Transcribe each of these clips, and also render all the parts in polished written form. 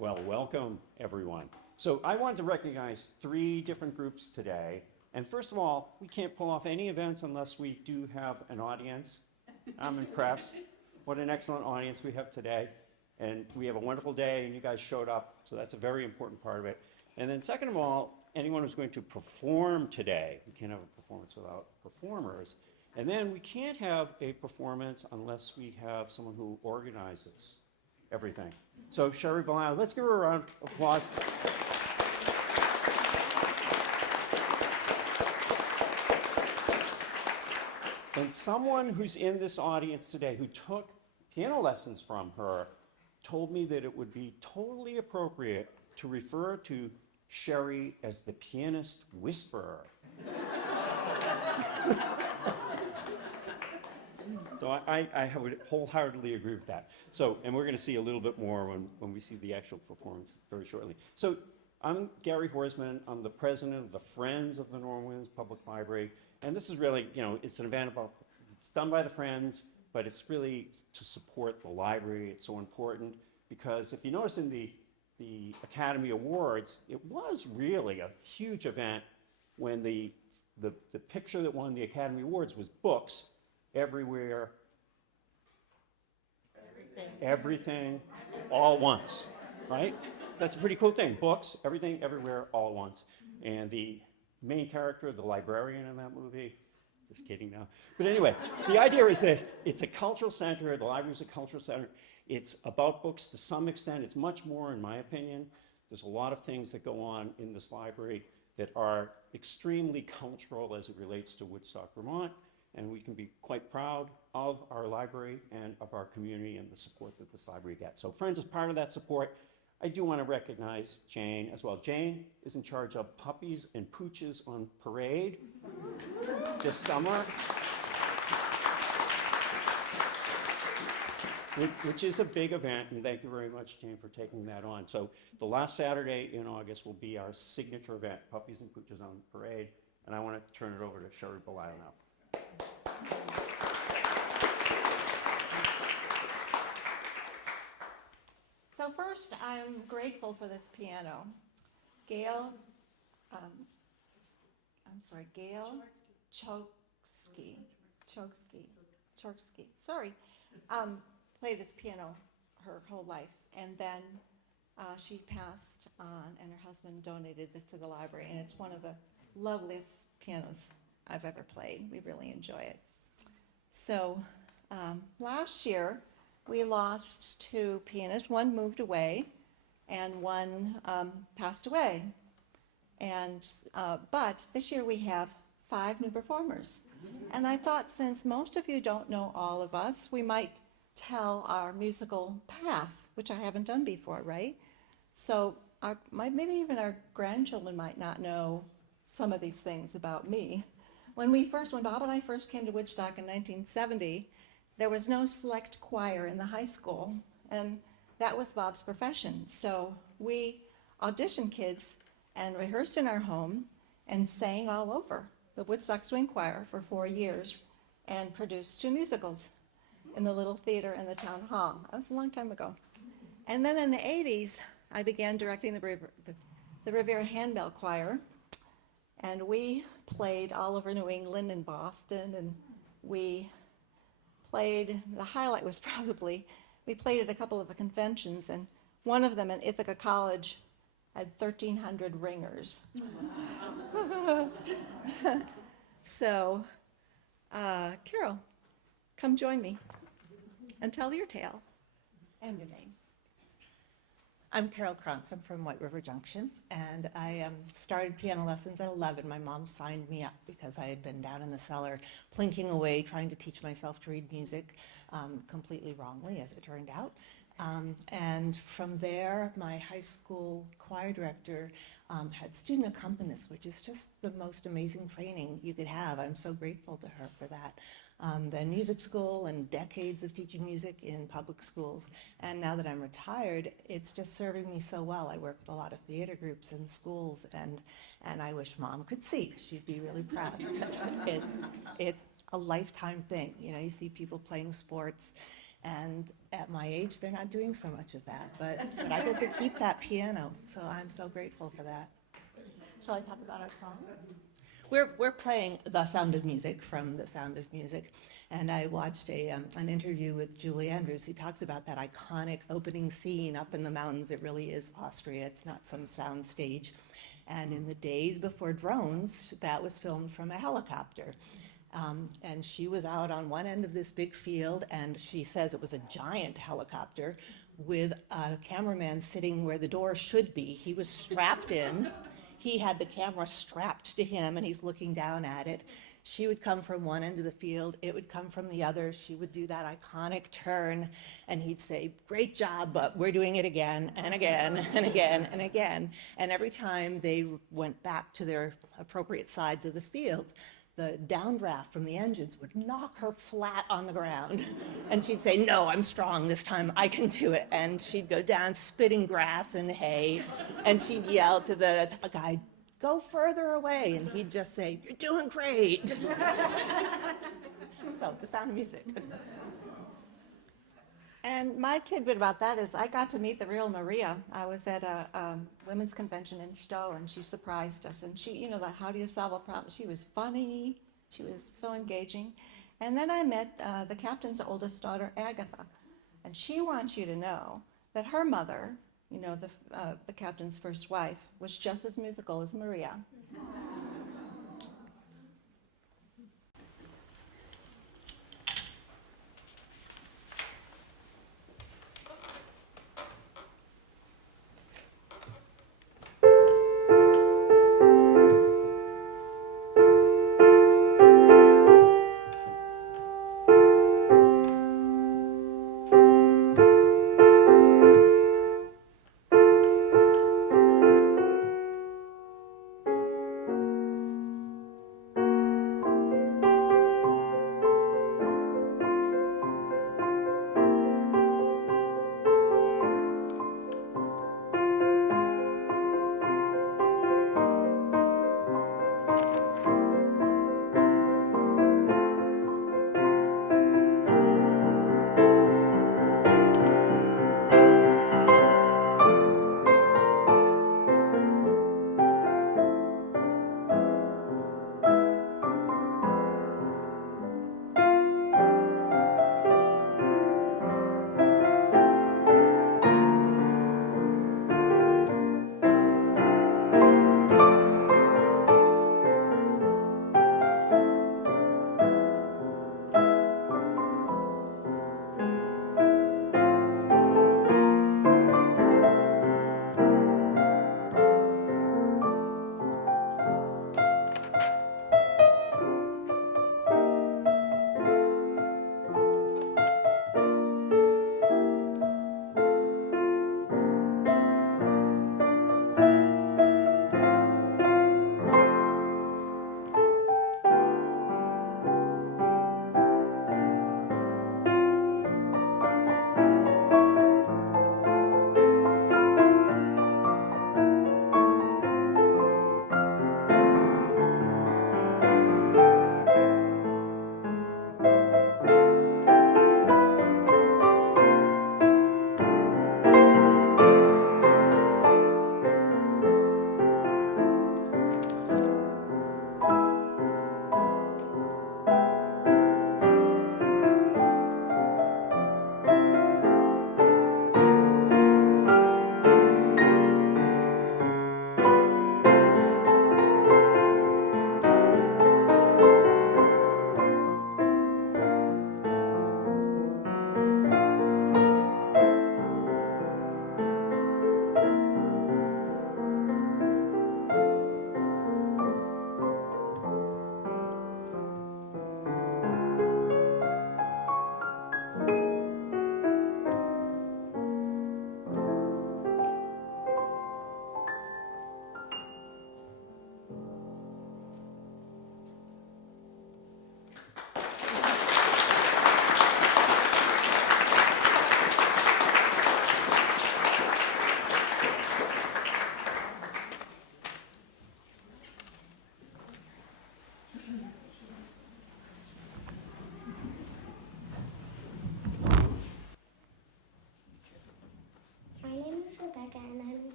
Well, welcome, everyone. So I wanted to recognize 3 different groups today. And first of all, we can't pull off any events unless we do have an audience. I'm impressed. What an excellent audience we have today. And we have a wonderful day, and you guys showed up, so that's a very important part of it. And then second of all, anyone who's going to perform today, we can't have a performance without performers. And then we can't have a performance unless we have someone who organizes everything. So Sherry Blau, let's give her a round of applause. And someone who's in this audience today who took piano lessons from her told me that it would be totally appropriate to refer to Sherry as the pianist whisperer. So I would wholeheartedly agree with that. So, and we're going to see a little bit more when we see the actual performance very shortly. So I'm Gary Horsman. I'm the president of the Friends of the Norman Williams Public Library. And this is really, it's an event it's done by the Friends, but it's really to support the library. It's so important because if you notice in the Academy Awards, it was really a huge event when the picture that won the Academy Awards was books everywhere, everything, all at once, right? That's a pretty cool thing. Books, everything, everywhere, all at once. And the main character, the librarian in that movie, just kidding now. But anyway, the idea is that it's a cultural center. The library is a cultural center. It's about books to some extent. It's much more, in my opinion. There's a lot of things that go on in this library that are extremely cultural as it relates to Woodstock, Vermont. And we can be quite proud of our library and of our community and the support that this library gets. So Friends is part of that support. I do want to recognize Jane as well. Jane is in charge of Puppies and Pooches on Parade this summer, which is a big event, and thank you very much, Jane, for taking that on. So the last Saturday in August will be our signature event, Puppies and Pooches on Parade, and I want to turn it over to Sherry Blau now. So first, I'm grateful for this piano. Gail Chorksky, played this piano her whole life, and then she passed on, and her husband donated this to the library, and it's one of the loveliest pianos I've ever played. We really enjoy it. So last year, we lost 2 pianists. One moved away, and one passed away. And but this year we have 5 new performers. And I thought, since most of you don't know all of us, we might tell our musical path, which I haven't done before, right? So maybe even our grandchildren might not know some of these things about me. When Bob and I first came to Woodstock in 1970, there was no select choir in the high school, and that was Bob's profession. So we auditioned kids and rehearsed in our home and sang all over the Woodstock Swing Choir for 4 years and produced 2 musicals in the little theater in the town hall. That was a long time ago. And then in the 80s, I began directing the Revere Handbell Choir, and we played all over New England and Boston, and the highlight was probably, we played at a couple of conventions, and one of them in Ithaca College had 1,300 ringers. So, Carol, come join me and tell your tale and your name. I'm Carol Krantz. I'm from White River Junction, and I started piano lessons at 11. My mom signed me up because I had been down in the cellar plinking away, trying to teach myself to read music, completely wrongly, as it turned out. And from there, my high school choir director had student accompanists, which is just the most amazing training you could have. I'm so grateful to her for that. Then music school and decades of teaching music in public schools. And now that I'm retired, it's just serving me so well. I work with a lot of theater groups in schools, and I wish Mom could see. She'd be really proud because it's a lifetime thing. You know, you see people playing sports And at my age, they're not doing so much of that, but I get to keep that piano, so I'm so grateful for that. Shall I talk about our song? We're playing The Sound of Music from The Sound of Music, and I watched an interview with Julie Andrews who talks about that iconic opening scene up in the mountains. It really is Austria. It's not some sound stage. And in the days before drones, that was filmed from a helicopter. And she was out on one end of this big field, and she says it was a giant helicopter with a cameraman sitting where the door should be. He was strapped in. He had the camera strapped to him, and he's looking down at it. She would come from one end of the field, it would come from the other. She would do that iconic turn, and he'd say, "Great job, but we're doing it again and again and again and again." And every time they went back to their appropriate sides of the field, the downdraft from the engines would knock her flat on the ground. And she'd say, "No, I'm strong this time, I can do it." And she'd go down spitting grass and hay, and she'd yell to the guy, "Go further away," and he'd just say, "You're doing great." So, The Sound of Music. And my tidbit about that is I got to meet the real Maria. I was at a women's convention in Stowe, and she surprised us. And she, that how do you solve a problem? She was funny. She was so engaging. And then I met the captain's oldest daughter, Agatha. And she wants you to know that her mother, the captain's first wife, was just as musical as Maria.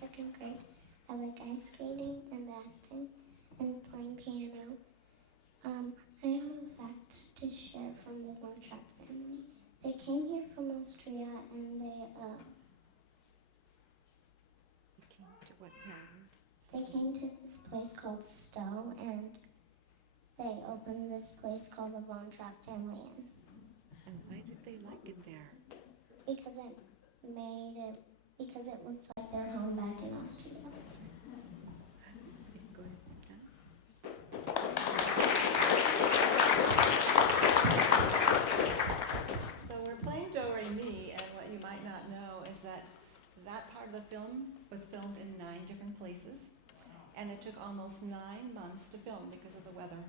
second grade. I like ice skating and acting and playing piano. I have a fact to share from the Von Trapp family. They came here from Austria and they came to this place called Stowe and they opened this place called the Von Trapp Family Inn. And why did they like it there? Because it looks like their home back in Austria. Go ahead, sit down. So we're playing Do Re Mi, and what you might not know is that that part of the film was filmed in 9 different places, and it took almost 9 months to film because of the weather.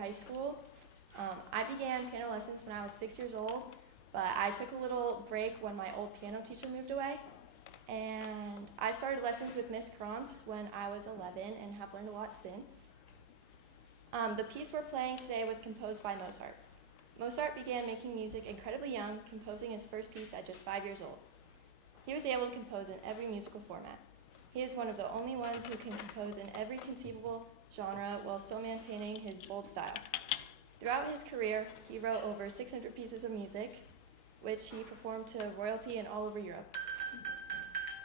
High School. I began piano lessons when I was 6 years old, but I took a little break when my old piano teacher moved away. And I started lessons with Miss Krantz when I was 11 and have learned a lot since. The piece we're playing today was composed by Mozart. Mozart began making music incredibly young, composing his first piece at just 5 years old. He was able to compose in every musical format. He is one of the only ones who can compose in every conceivable genre while still maintaining his bold style. Throughout his career, he wrote over 600 pieces of music, which he performed to royalty and all over Europe.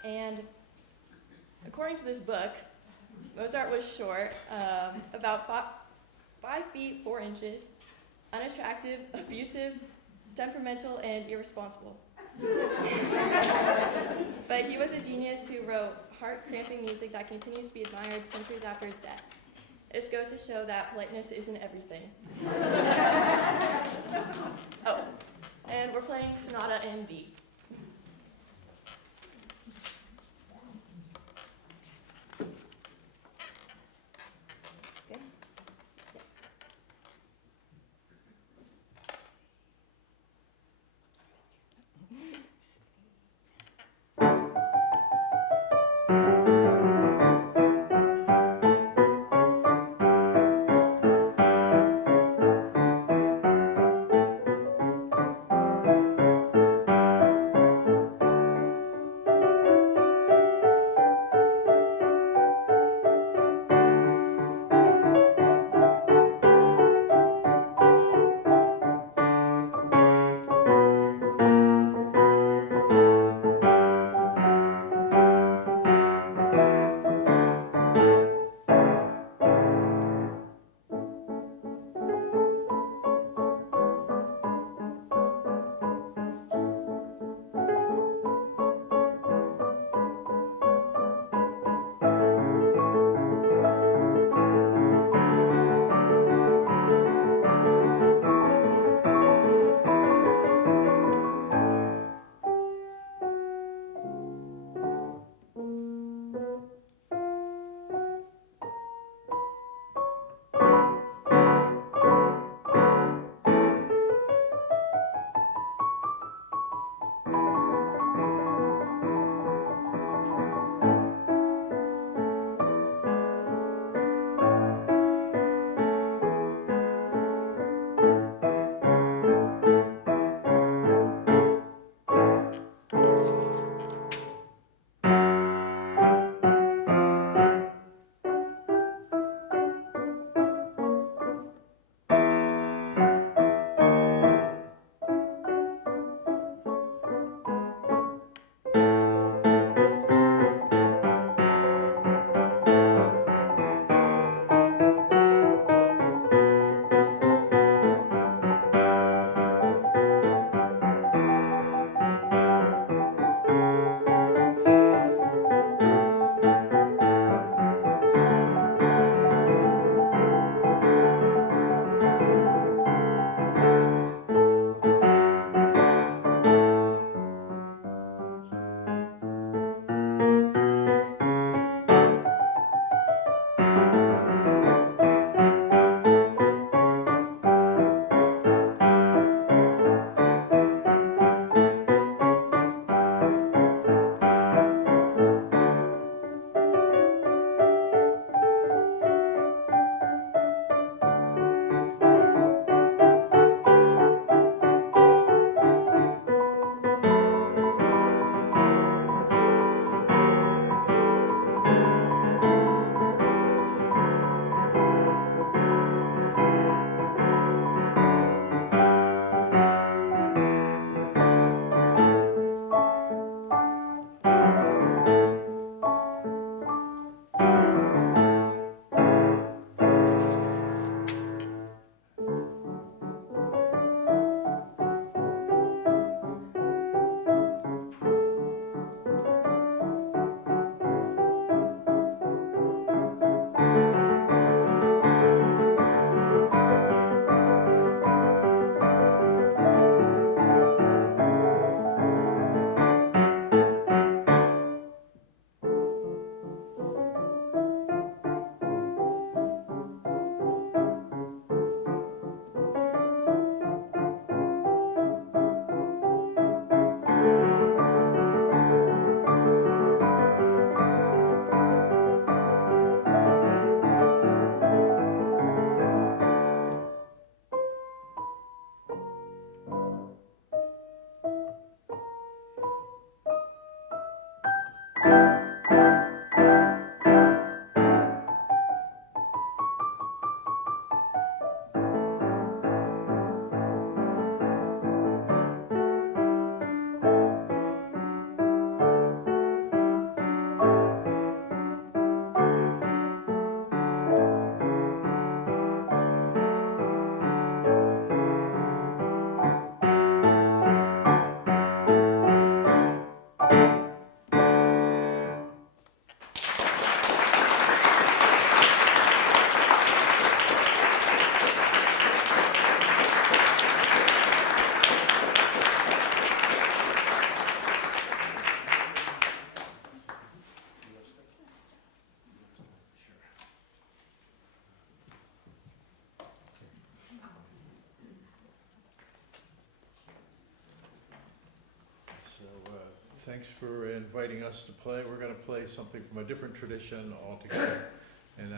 And according to this book, Mozart was short, about 5 feet 4 inches, unattractive, abusive, temperamental, and irresponsible. But he was a genius who wrote heart-cramping music that continues to be admired centuries after his death. It just goes to show that politeness isn't everything. Oh, and we're playing Sonata in D. Thanks for inviting us to play. We're going to play something from a different tradition altogether. And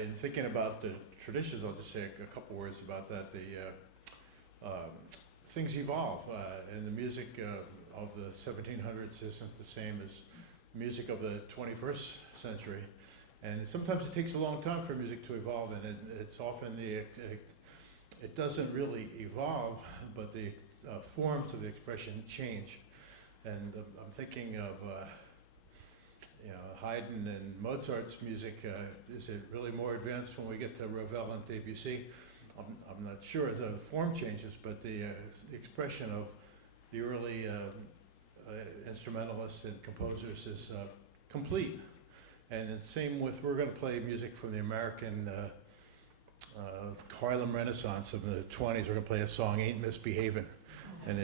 in thinking about the traditions, I'll just say a couple words about that. Things evolve, and the music of the 1700s isn't the same as music of the 21st century. And sometimes it takes a long time for music to evolve, and it's often it doesn't really evolve, but the forms of the expression change. And I'm thinking of Haydn and Mozart's music. Is it really more advanced when we get to Ravel and Debussy? I'm not sure. The form changes, but the expression of the early instrumentalists and composers is complete. And the same with, we're going to play music from the American Harlem Renaissance of the 20s. We're going to play a song, Ain't Misbehavin'. And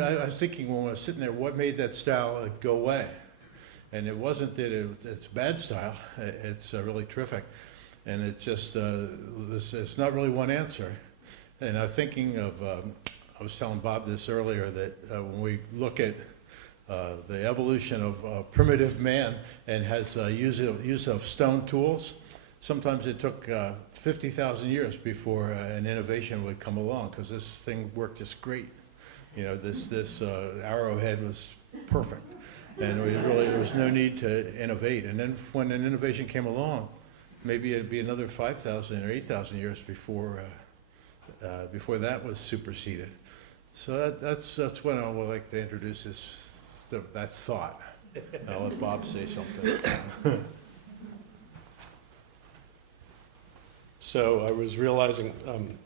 I was thinking when I was sitting there, what made that style go away? And it wasn't that it's bad style. It's really terrific. And it just, it's not really one answer. And I'm thinking of, I was telling Bob this earlier, that when we look at the evolution of primitive man and has use of stone tools, sometimes it took 50,000 years before an innovation would come along, because this thing worked just great. This arrowhead was perfect, and there was no need to innovate. And then when an innovation came along, maybe it'd be another 5,000 or 8,000 years before that was superseded. So that's what I would like to introduce that thought. I'll let Bob say something. So I was realizing,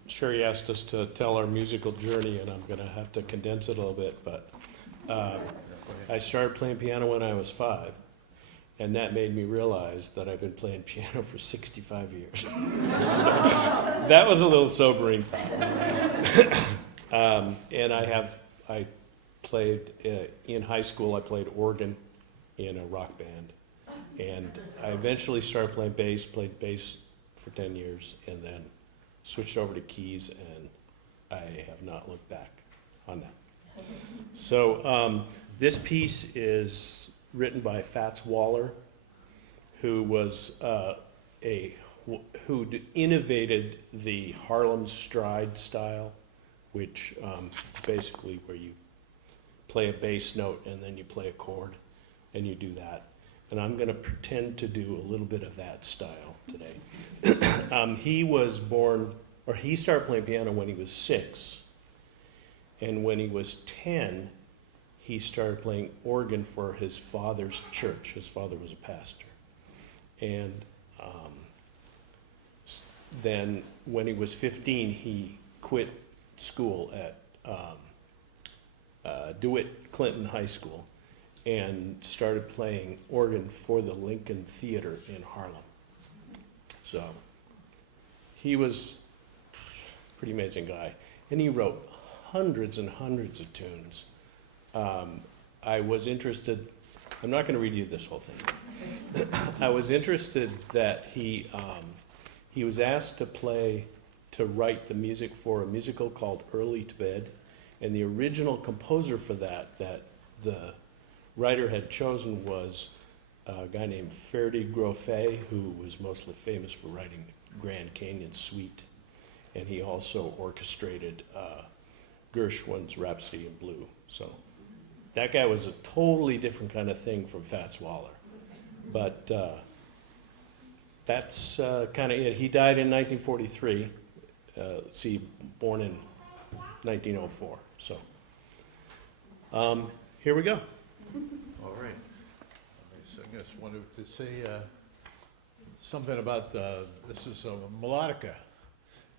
Sherry asked us to tell our musical journey, and I'm going to have to condense it a little bit, but I started playing piano when I was 5, and that made me realize that I've been playing piano for 65 years. That was a little sobering thought. And I played, in high school, I played organ in a rock band, and I eventually started playing bass, played bass for 10 years, and then switched over to keys, and I have not looked back on that. So this piece is written by Fats Waller, who was who innovated the Harlem stride style, which is basically where you play a bass note and then you play a chord, and you do that. And I'm going to pretend to do a little bit of that style today. He started playing piano when he was 6. And when he was 10, he started playing organ for his father's church. His father was a pastor. And then when he was 15, he quit school at Duet Clinton High School and started playing organ for the Lincoln Theater in Harlem. So he was a pretty amazing guy. And he wrote hundreds and hundreds of tunes. I was interested, I'm not going to read you this whole thing. I was interested that he was asked to write the music for a musical called Early to Bed. And the original composer for that the writer had chosen was a guy named Ferdy Groffet, who was mostly famous for writing the Grand Canyon Suite. And he also orchestrated Gershwin's Rhapsody in Blue. So that guy was a totally different kind of thing from Fats Waller. But that's kind of it. He died in 1943. Born in 1904. So here we go. All right. I just wanted to say something about this is a melodica,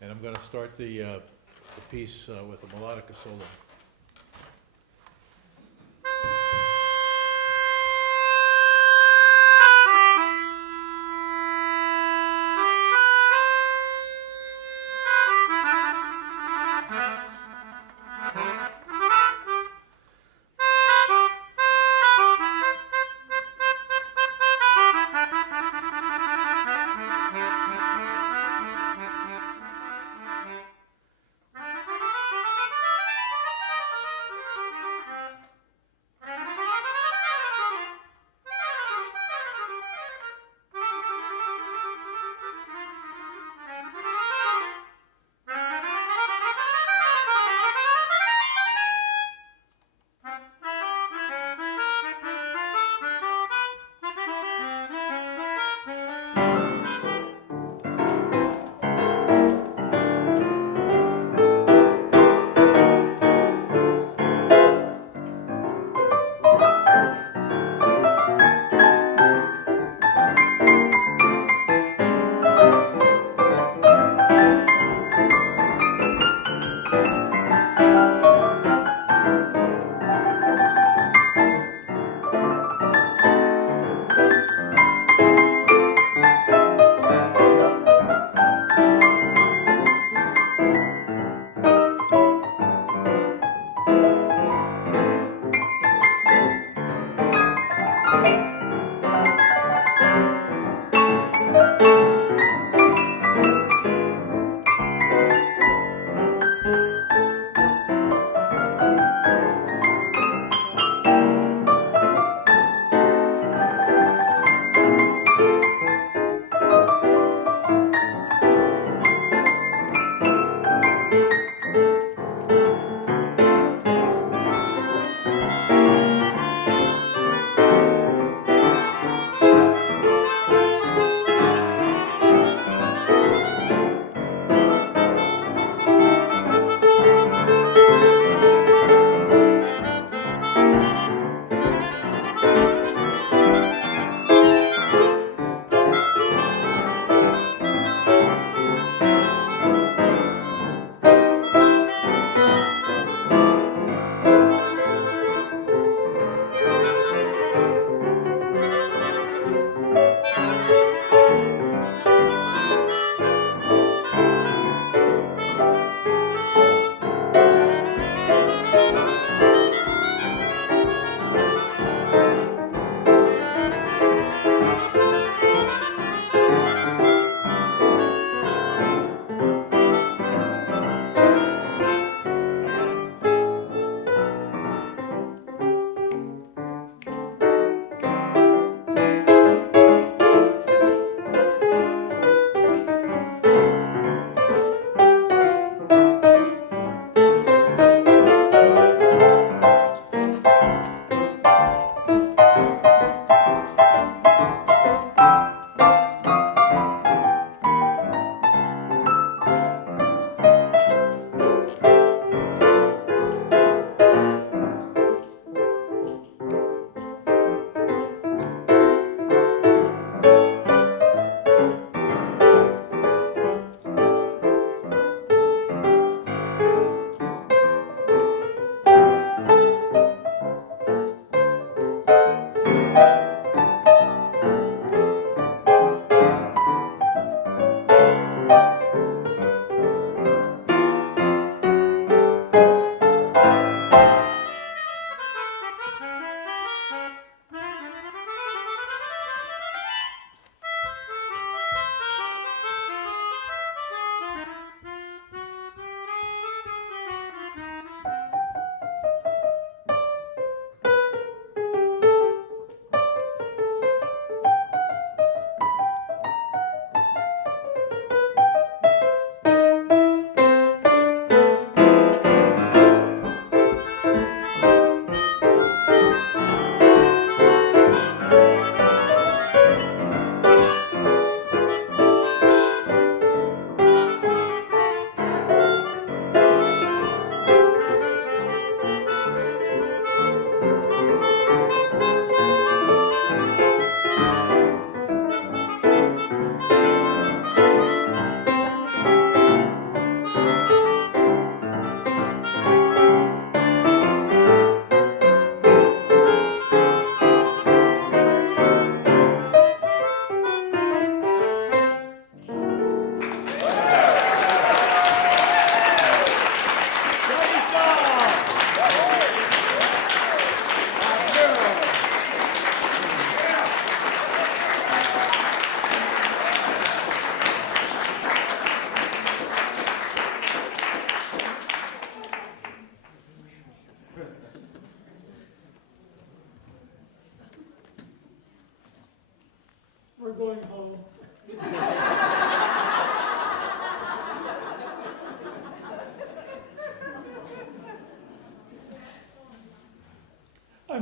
and I'm going to start the piece with a melodica solo.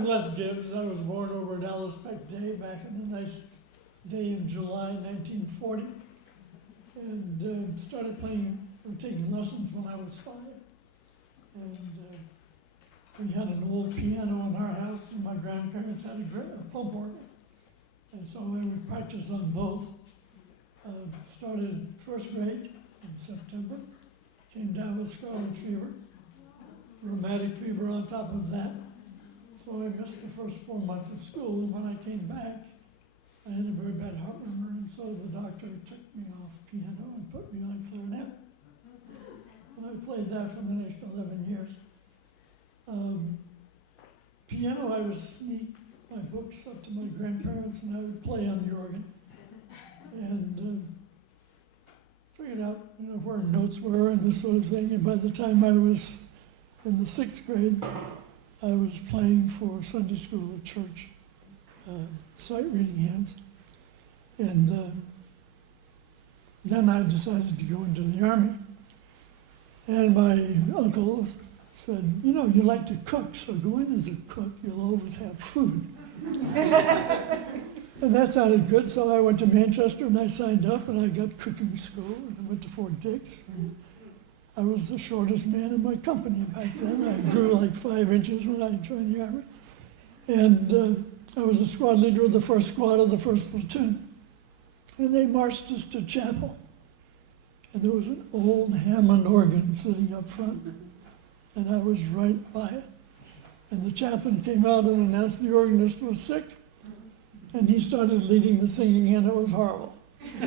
Les Gibbs. I was born over at Alice Peck Day back in the nice day in July 1940, and started playing or taking lessons when I was 5. And we had an old piano in our house, and my grandparents had a pump organ, and so I would practice on both. Started first grade in September, came down with scarlet fever, rheumatic fever on top of that. So I missed the first 4 months of school, and when I came back, I had a very bad heart murmur, and so the doctor took me off piano and put me on clarinet. And I played that for the next 11 years. Piano, I would sneak my books up to my grandparents, and I would play on the organ. And figured out, where notes were and this sort of thing. And by the time I was in the 6th grade, I was playing for Sunday school at church, sight reading hymns. And then I decided to go into the Army. And my uncle said, you like to cook, so go in as a cook, you'll always have food. And that sounded good, so I went to Manchester and I signed up and I got cooking school and I went to Fort Dix. And I was the shortest man in my company back then. I grew like 5 inches when I joined the Army. And I was the squad leader of the 1st squad of the 1st platoon. And they marched us to chapel. And there was an old Hammond organ sitting up front. And I was right by it. And the chaplain came out and announced the organist was sick. And he started leading the singing, and it was horrible. I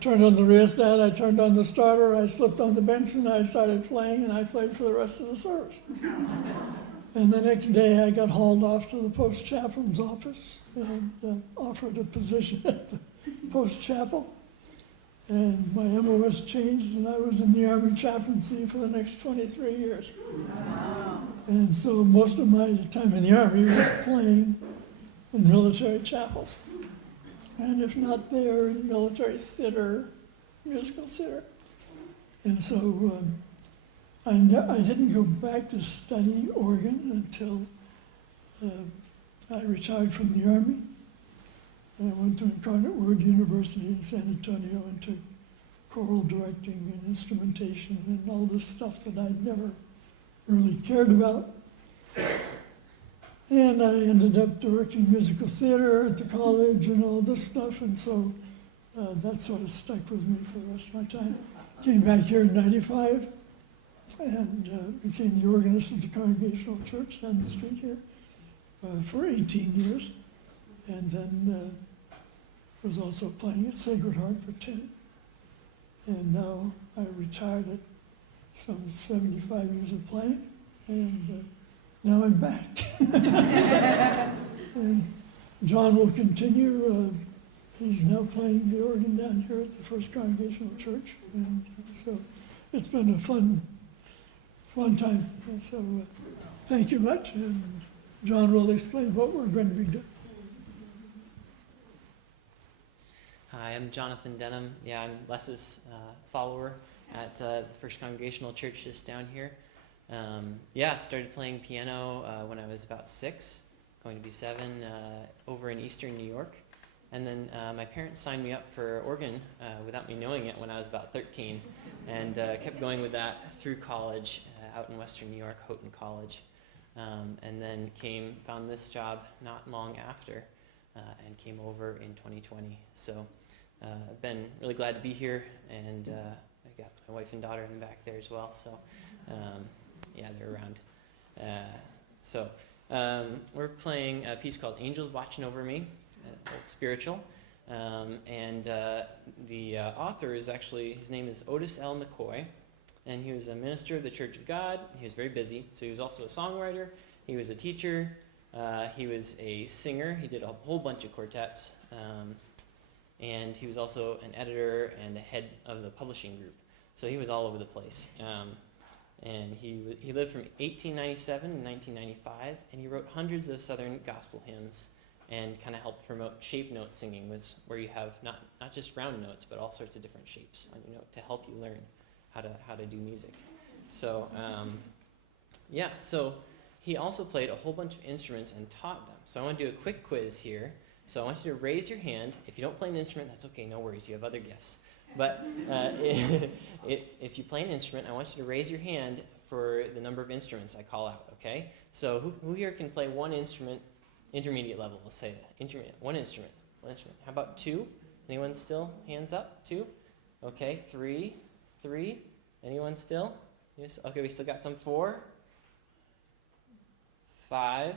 turned on the rheostat, I turned on the starter, I slipped on the bench, and I started playing, and I played for the rest of the service. And the next day, I got hauled off to the post chaplain's office and offered a position at the post chapel. And my MOS changed, and I was in the Army chaplaincy for the next 23 years. Wow. And so most of my time in the Army was playing in military chapels. And if not there, in military theater, musical theater. And so I didn't go back to study organ until I retired from the Army. And I went to Incarnate Word University in San Antonio and took choral directing and instrumentation and all this stuff that I'd never really cared about. And I ended up directing musical theater at the college and all this stuff, and so that sort of stuck with me for the rest of my time. Came back here in '95 and became the organist of the Congregational Church down the street here for 18 years. And then was also playing at Sacred Heart for 10. And now I retired at some 75 years of playing, and now I'm back. And John will continue. He's now playing the organ down here at the First Congregational Church, and so it's been a fun time. And so thank you much, and John will explain what we're going to be doing. Hi, I'm Jonathan Denham. Yeah, I'm Les's follower at the First Congregational Church just down here. Started playing piano when I was about 6, going to be 7, over in Eastern New York. And then my parents signed me up for organ without me knowing it when I was about 13, and kept going with that through college out in Western New York, Houghton College. And then found this job not long after and came over in 2020. So I've been really glad to be here, and I got my wife and daughter in the back there as well. So they're around. We're playing a piece called Angels Watching Over Me, old spiritual. And the author is actually, his name is Otis L. McCoy, and he was a minister of the Church of God. He was very busy, so he was also a songwriter, he was a teacher, he was a singer, he did a whole bunch of quartets, and he was also an editor and a head of the publishing group. So he was all over the place. And he lived from 1897 to 1995, and he wrote hundreds of Southern gospel hymns and kind of helped promote shape note singing, where you have not just round notes, but all sorts of different shapes on your note to help you learn how to do music. So he also played a whole bunch of instruments and taught them. So I want to do a quick quiz here. So I want you to raise your hand. If you don't play an instrument, that's okay, no worries, you have other gifts. But if you play an instrument, I want you to raise your hand for the number of instruments I call out, okay? So who here can play one instrument, intermediate level, let's say that, intermediate, one instrument. How about 2? Anyone still? Hands up, 2? Okay, 3, anyone still? Yes. Okay, we still got some. 4, 5.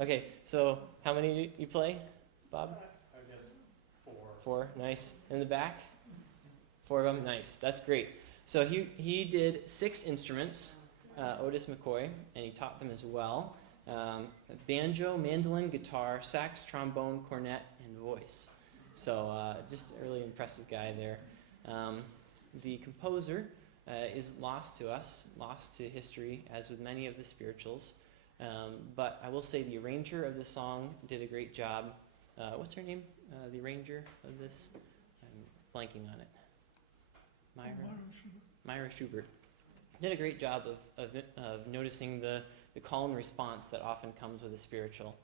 Okay, so how many do you play, Bob? I guess 4. 4, nice. In the back? 4 of them, nice. That's great. So he did 6 instruments, Otis McCoy, and he taught them as well. Banjo, mandolin, guitar, sax, trombone, cornet, and voice. So just a really impressive guy there. The composer is lost to us, lost to history, as with many of the spirituals. But I will say the arranger of the song did a great job. What's her name? The arranger of this? I'm blanking on it. Myra Schubert. Did a great job of noticing the call and response that often comes with a spiritual.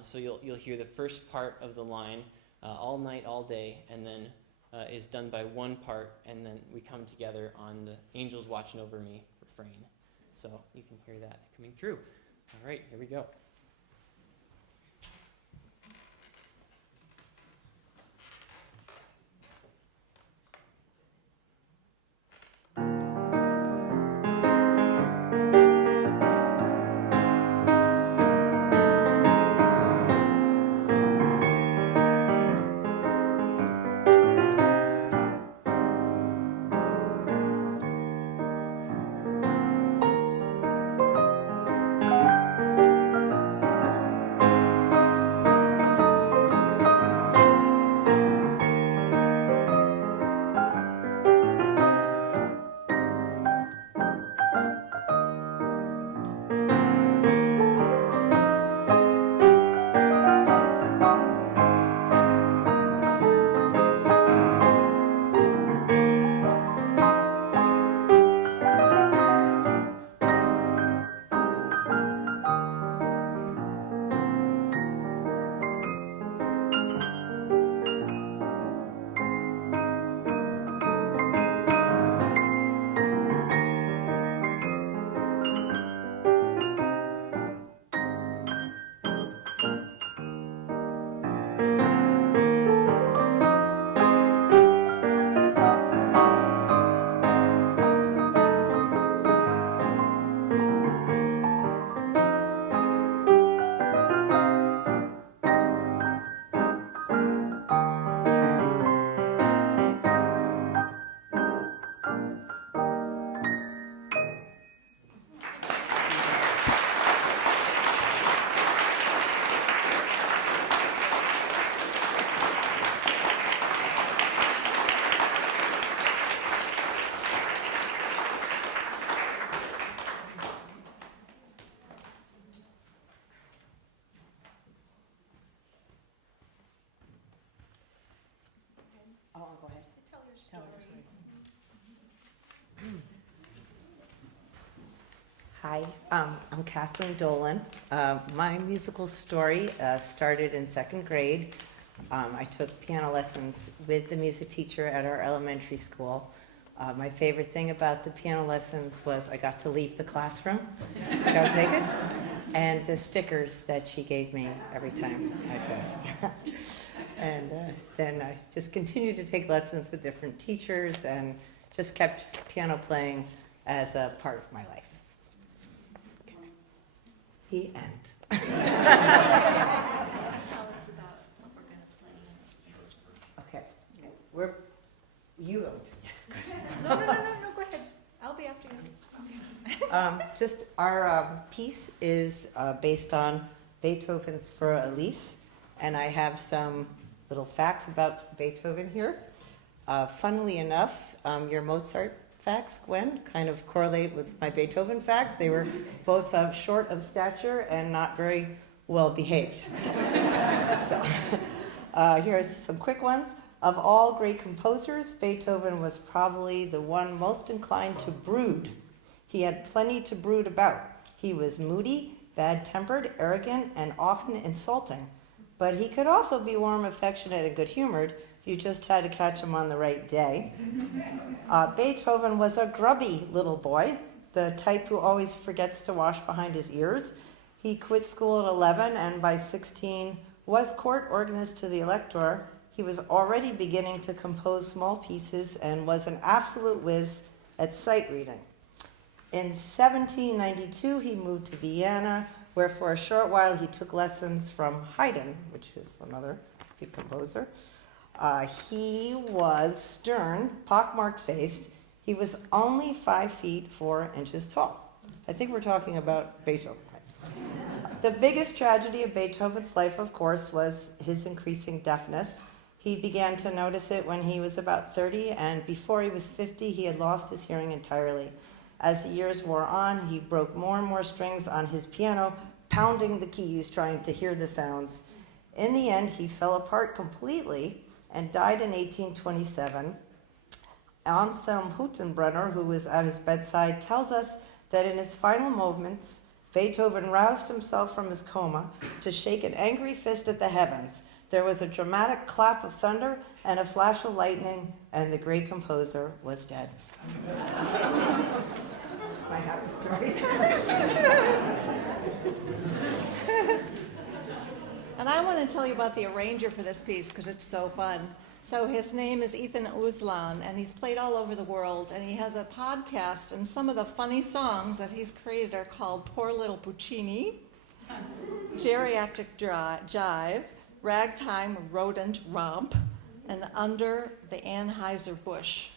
So you'll hear the first part of the line, all night, all day, and then is done by one part, and then we come together on the Angels Watching Over Me refrain. So you can hear that coming through. All right, here we go. Go ahead. Tell your Tell story. us. Hi, I'm Kathleen Dolan. My musical story started in 2nd grade. I took piano lessons with the music teacher at our elementary school. My favorite thing about the piano lessons was I got to leave the classroom to go take it, and the stickers that she gave me every time I finished. And then I just continued to take lessons with different teachers and just kept piano playing as a part of my life. The end. Tell us about what we're going to play. Okay. You go. No, go ahead. I'll be after you. Just our piece is based on Beethoven's For Elise, and I have some little facts about Beethoven here. Funnily enough, your Mozart facts, Gwen, kind of correlate with my Beethoven facts. They were both short of stature and not very well behaved. So, here's some quick ones. Of all great composers, Beethoven was probably the one most inclined to brood. He had plenty to brood about. He was moody, bad-tempered, arrogant, and often insulting. But he could also be warm, affectionate, and good-humored. You just had to catch him on the right day. Beethoven was a grubby little boy, the type who always forgets to wash behind his ears. He quit school at 11 and by 16 was court organist to the Elector. He was already beginning to compose small pieces and was an absolute whiz at sight reading. In 1792, he moved to Vienna, where for a short while he took lessons from Haydn, which is another big composer. He was stern, pockmarked faced. He was only 5 feet 4 inches tall. I think we're talking about Beethoven. The biggest tragedy of Beethoven's life, of course, was his increasing deafness. He began to notice it when he was about 30, and before he was 50, he had lost his hearing entirely. As the years wore on, he broke more and more strings on his piano, pounding the keys, trying to hear the sounds. In the end, he fell apart completely and died in 1827. Anselm Hüttenbrenner, who was at his bedside, tells us that in his final moments, Beethoven roused himself from his coma to shake an angry fist at the heavens. There was a dramatic clap of thunder and a flash of lightning, and the great composer was dead. My happy story. And I want to tell you about the arranger for this piece because it's so fun. So his name is Ethan Uslan, and he's played all over the world, and he has a podcast, and some of the funny songs that he's created are called Poor Little Puccini, Geriatric Jive, Ragtime Rodent Romp, and Under the Anheuser-Busch.